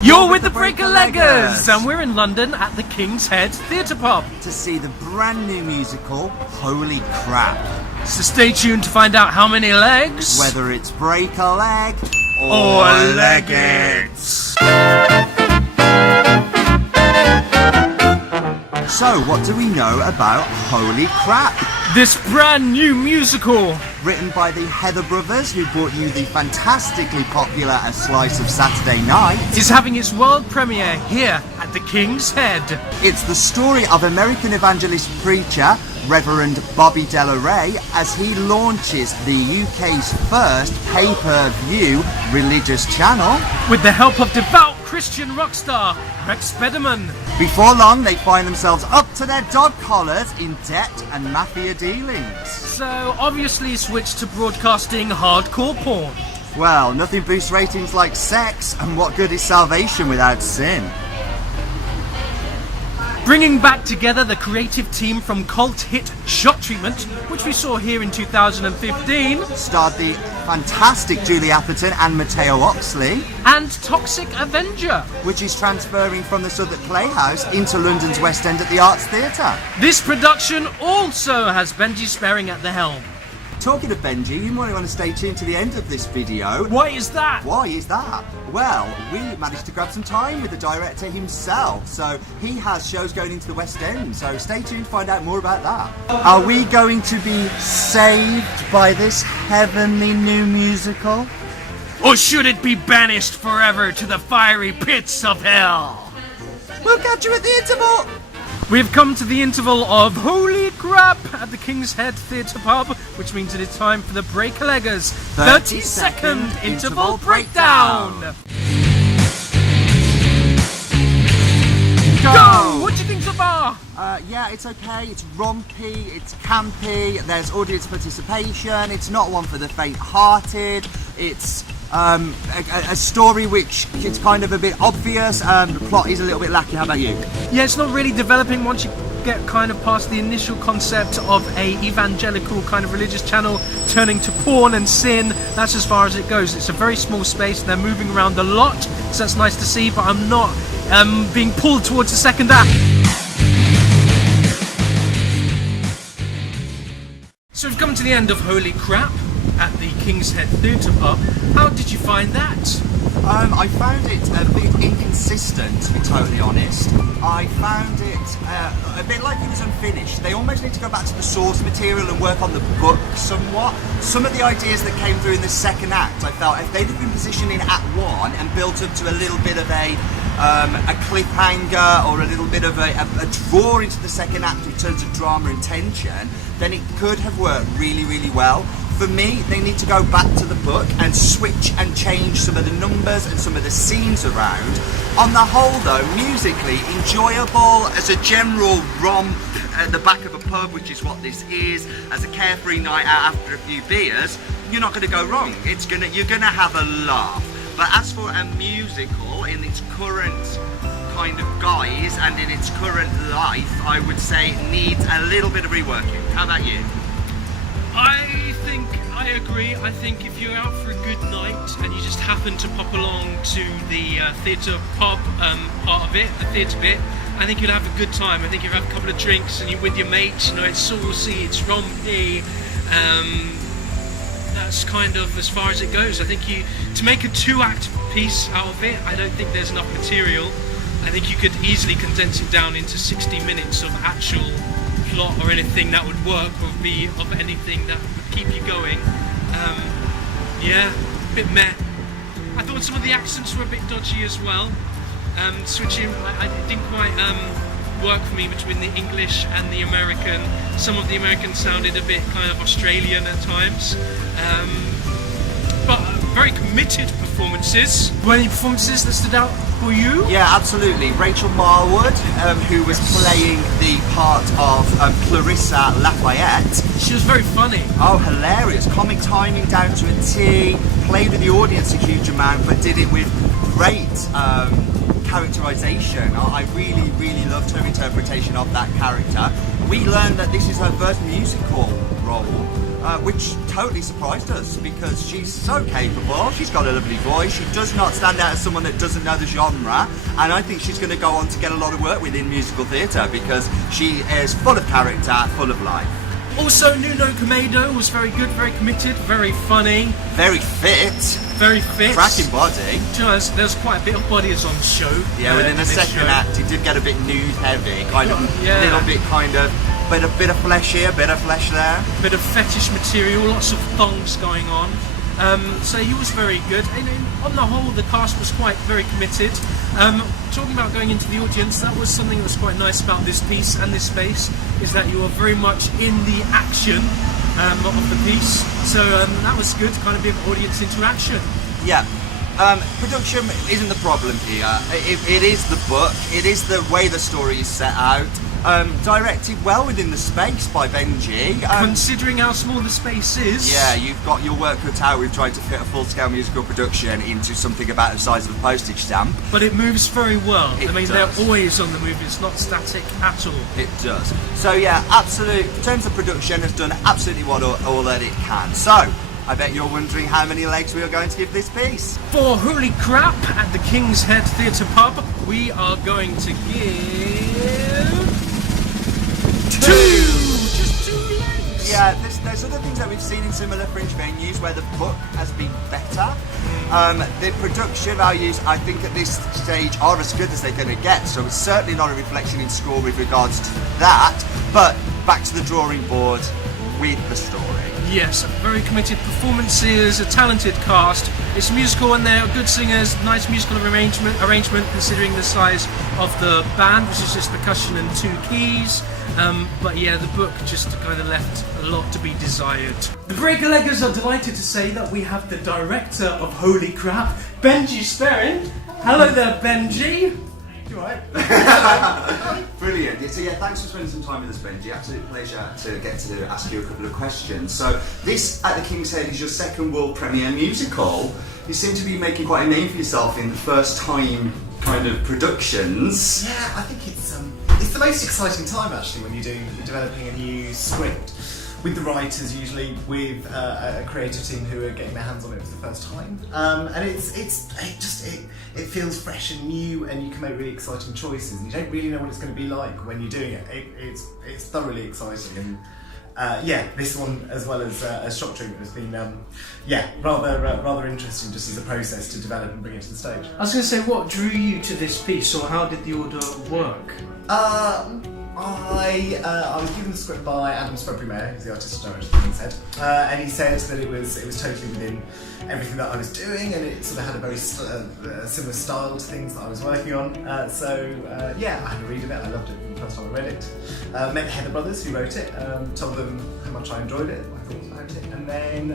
You're with the Breaker-Leggers, and we're in London at the King's Head Theatre Pub to see the brand new musical, Holy Crap. So stay tuned to find out how many legs, whether it's break a leg or leg it. So, what do we know about Holy Crap? This brand new musical, written by the Heather brothers, who brought you the fantastically popular A Slice of Saturday Night, is having its world premiere here at the King's Head. It's the story of American evangelist preacher Reverend Bobby Della Ray as he launches the UK's first pay-per-view religious channel with the help of devout Christian rock star Rex Spederman. Before long, they find themselves up to their dog collars in debt and mafia dealings. So obviously switched to broadcasting hardcore porn. Well, nothing boosts ratings like sex, and what good is salvation without sin? Bringing back together the creative team from cult hit Shot Treatment, which we saw here in 2015. Starred the fantastic Julie Atherton and Matteo Oxley. And Toxic Avenger, which is transferring from the Southwark Playhouse into London's West End at the Arts Theatre. This production also has Benji Sperring at the helm. Talking of Benji, you might want to stay tuned to the end of this video. Why is that? Why is that? Well, we managed to grab some time with the director himself, so he has shows going into the West End, so stay tuned to find out more about that. Are we going to be saved by this heavenly new musical? Or should it be banished forever to the fiery pits of hell? We'll catch you at the interval! We've come to the interval of Holy Crap at the King's Head Theatre Pub, which means it is time for the Breaker-Leggers 30-second interval breakdown. Go! What do you think so far? Yeah, it's okay, it's rompy, it's campy, there's audience participation, it's not one for the faint-hearted, it's a story which it's kind of a bit obvious, the plot is a little bit lacking. How about you? Yeah, it's not really developing once you get kind of past the initial concept of a evangelical kind of religious channel turning to porn and sin. That's as far as it goes. It's a very small space, they're moving around a lot, so that's nice to see, but I'm not being pulled towards the second act. So we've come to the end of Holy Crap at the King's Head Theatre Pub. How did you find that? I found it a bit inconsistent, to be totally honest. I found it a bit like it was unfinished. They almost need to go back to the source material and work on the book somewhat. Some of the ideas that came through in the second act, I felt if they'd have been positioned in Act 1 and built up to a little bit of a cliffhanger or a little bit of a draw into the second act in terms of drama and tension, then it could have worked really, really well. For me, they need to go back to the book and switch and change some of the numbers and some of the scenes around. On the whole though, musically enjoyable as a general romp at the back of a pub, which is what this is, as a carefree night out after a few beers, you're not going to go wrong. You're going to have a laugh. But as for a musical in its current kind of guise and in its current life, I would say it needs a little bit of reworking. How about you? I agree. I think if you're out for a good night and you just happen to pop along to the theatre pub part of it, the theatre bit, I think you'll have a good time. I think you'll have a couple of drinks and you're with your mates, you know, it's saucy, it's rompy. That's kind of as far as it goes. I think to make a 2-act piece out of it, I don't think there's enough material. I think you could easily condense it down into 60 minutes of actual plot or anything that would work or be of anything that would keep you going. Yeah, a bit meh. I thought some of the accents were a bit dodgy as well. Switching, it didn't quite work for me between the English and the American. Some of the American sounded a bit kind of Australian at times. But very committed performances. Were any performances that stood out for you? Yeah, absolutely. Rachel Marwood, who was playing the part of Clarissa Lafayette. She was very funny. Oh, hilarious. Comic timing down to a T. Played with the audience a huge amount, but did it with great characterization. I really, really loved her interpretation of that character. We learned that this is her first musical role. which totally surprised us because she's so capable. She's got a lovely voice. She does not stand out as someone that doesn't know the genre, and I think she's going to go on to get a lot of work within musical theatre because she is full of character, full of life. Also, Nuno Queimado was very good, very committed, very funny. Very fit. Very fit. Cracking body. Do you know, there's quite a bit of bodies on show. Yeah, within the second act, it did get a bit nude heavy, kind of, little bit kind of, but a bit of flesh here, bit of flesh there. Bit of fetish material, lots of thongs going on. So he was very good. And on the whole, the cast was very committed. Talking about going into the audience, that was something that was quite nice about this piece and this space, is that you were very much in the action of the piece. So that was good, kind of bit of audience interaction. Yeah. Production isn't the problem here. It is the book. It is the way the story is set out. Directed well within the space by Benji. Considering how small the space is. Yeah, you've got your work cut out with trying to fit a full-scale musical production into something about the size of a postage stamp. But it moves very well. Does. They're always on the move. It's not static at all. It does. So yeah, absolute. In terms of production, has done absolutely all that it can. So, I bet you're wondering how many legs we are going to give this piece. For Holy Crap at the King's Head Theatre Pub, we are going to give... Just two legs. Yeah, there's other things that we've seen in similar fringe venues where the book has been better. The production values, I think at this stage, are as good as they're going to get, so it's certainly not a reflection in score with regards to that, but back to the drawing board with the story. Yes, very committed performances, a talented cast. It's musical and they're good singers, nice musical arrangement considering the size of the band, which is just percussion and 2 keys. But yeah, the book just kind of left a lot to be desired. The Breaker-Leggers are delighted to say that we have the director of Holy Crap, Benji Sperring. Hello there, Benji. You alright? Brilliant. So yeah, thanks for spending some time with us, Benji. Absolute pleasure to get to ask you a couple of questions. So this, at the King's Head, is your second world premiere musical. You seem to be making quite a name for yourself in the first time kind of productions. Yeah, I think it's the most exciting time actually when you're developing a new script with the writers, usually with a creative team who are getting their hands on it for the first time, and it feels fresh and new, and you can make really exciting choices, and you don't really know what it's going to be like when you're doing it. It's thoroughly exciting, and yeah, this one as well as Shock Treatment has been rather interesting just as a process to develop and bring it to the stage. I was going to say, what drew you to this piece, or how did the order work? I was given the script by Addison, who's the artistic director of the King's Head, and he said that it was totally within everything that I was doing, and it sort of had a very similar style to things that I was working on. Yeah, I had a read of it. I loved it from the first time I read it. Met the Heather brothers who wrote it, told them how much I enjoyed it, my thoughts about it, and then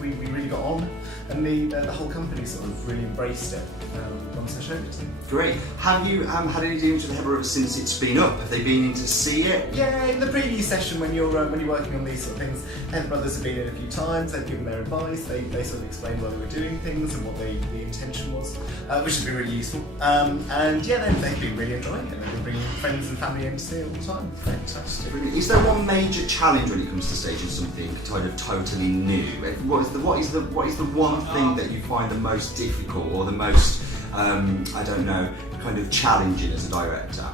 we really got on, and the whole company sort of really embraced it once I showed it to them. Great. Have you had any dealings with the Heather brothers since it's been up? Have they been in to see it? Yeah, in the preview session when you're working on these sort of things, Heather brothers have been in a few times. They've given their advice. They sort of explained why they were doing things and what the intention was, which has been really useful. And yeah, they've been really enjoying it. They've been bringing friends and family in to see it all the time. Fantastic. Is there one major challenge when it comes to staging something kind of totally new? What is the one thing that you find the most difficult or the most I don't know, kind of challenging as a director?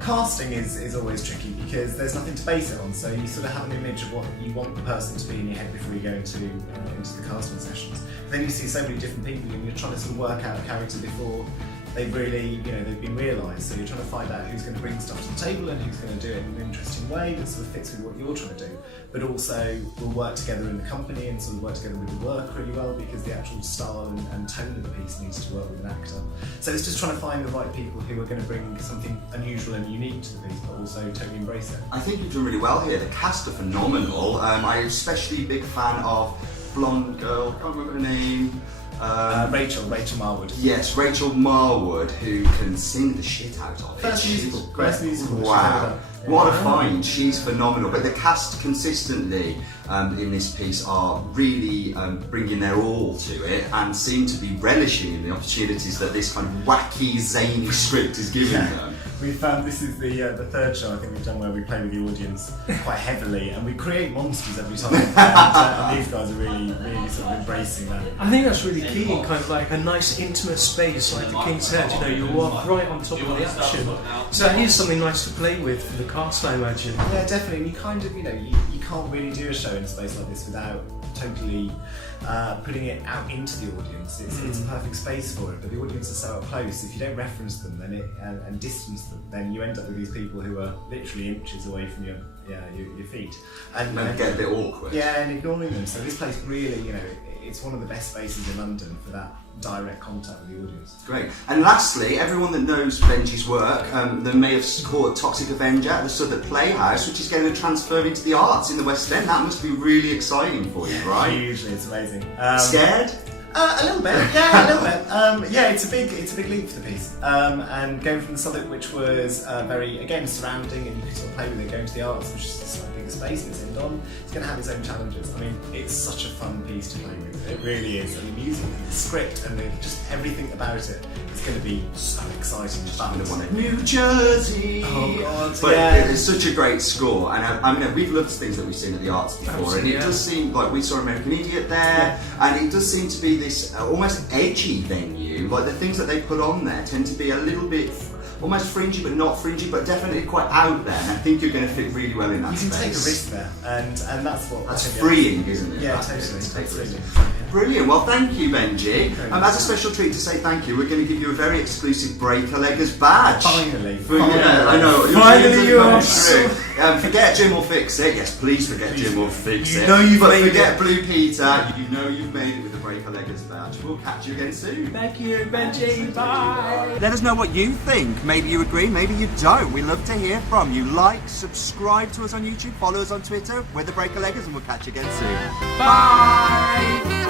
Casting is always tricky because there's nothing to base it on, so you sort of have an image of what you want the person to be in your head before you go into the casting sessions. But then you see so many different people and you're trying to sort of work out a character before they've really, they've been realised, so you're trying to find out who's going to bring stuff to the table and who's going to do it in an interesting way that sort of fits with what you're trying to do, but also will work together in the company and sort of work together with the work really well because the actual style and tone of the piece needs to work with an actor. So it's just trying to find the right people who are going to bring something unusual and unique to the piece, but also totally embrace it. I think you've done really well here. The cast are phenomenal. I'm especially a big fan of blonde girl, can't remember her name. Rachel Marwood. Yes, Rachel Marwood, who can sing the shit out of it. First musical. Wow. What a find. She's phenomenal. But the cast consistently in this piece are really bringing their all to it and seem to be relishing in the opportunities that this kind of wacky, zany script is giving them. We found this is the third show I think we've done where we play with the audience quite heavily, and we create monsters every time. And these guys are really sort of embracing that. I think that's really key in kind of like a nice intimate space like the King's Head. You know, you walk right on top of the action. So that is something nice to play with for the cast, I imagine. Yeah, definitely. And you kind of, you know, you can't really do a show in a space like this without totally putting it out into the audience. It's a perfect space for it, but the audience are so up close. If you don't reference them and distance them, then you end up with these people who are literally inches away from your feet. And get a bit awkward. Yeah, and ignoring them. So this place really, you know, it's one of the best spaces in London for that direct contact with the audience. Great. And lastly, everyone that knows Benji's work, they may have caught Toxic Avenger at the Southwark Playhouse, which is going to transfer into the arts in the West End. That must be really exciting for you, right? Hugely, it's amazing. Scared? A little bit, yeah, a little bit. Yeah, it's a big leap for the piece. And going from the Southwark, which was very, again, surrounding, and you could sort of play with it, going to the arts, which is a slightly bigger space, and it's in Don. It's going to have its own challenges. I mean, it's such a fun piece to play with. It really is. And the music, and the script, and just everything about it is going to be so exciting. New Jersey. Oh God! But yeah. it's such a great score, and I mean, we've loved things that we've seen at the arts before, Absolutely, and it does seem like we saw American Idiot there, and it does seem to be this almost edgy venue. Like the things that they put on there tend to be a little bit almost fringy, but not fringy, but definitely quite out there. And I think you're going to fit really well in that space. You can take a risk there, and that's what. That's freeing, isn't it? Yeah, totally. Brilliant. Well, thank you, Benji. As a special treat to say thank you, we're going to give you a very exclusive Break-a-Leggers badge. Finally. Yeah, I know. Finally, you are. Forget Jim or Fix It. Yes, please forget Jim or Fix It. You know you've but made forget it. Blue Peter. You know you've made it with the Break-a-Leggers badge. We'll catch you again soon. Thank you, Benji. Bye. Let us know what you think. Maybe you agree, maybe you don't. We love to hear from you. Like, subscribe to us on YouTube, follow us on Twitter. We're the Break-a-Leggers, and we'll catch you again soon. Bye.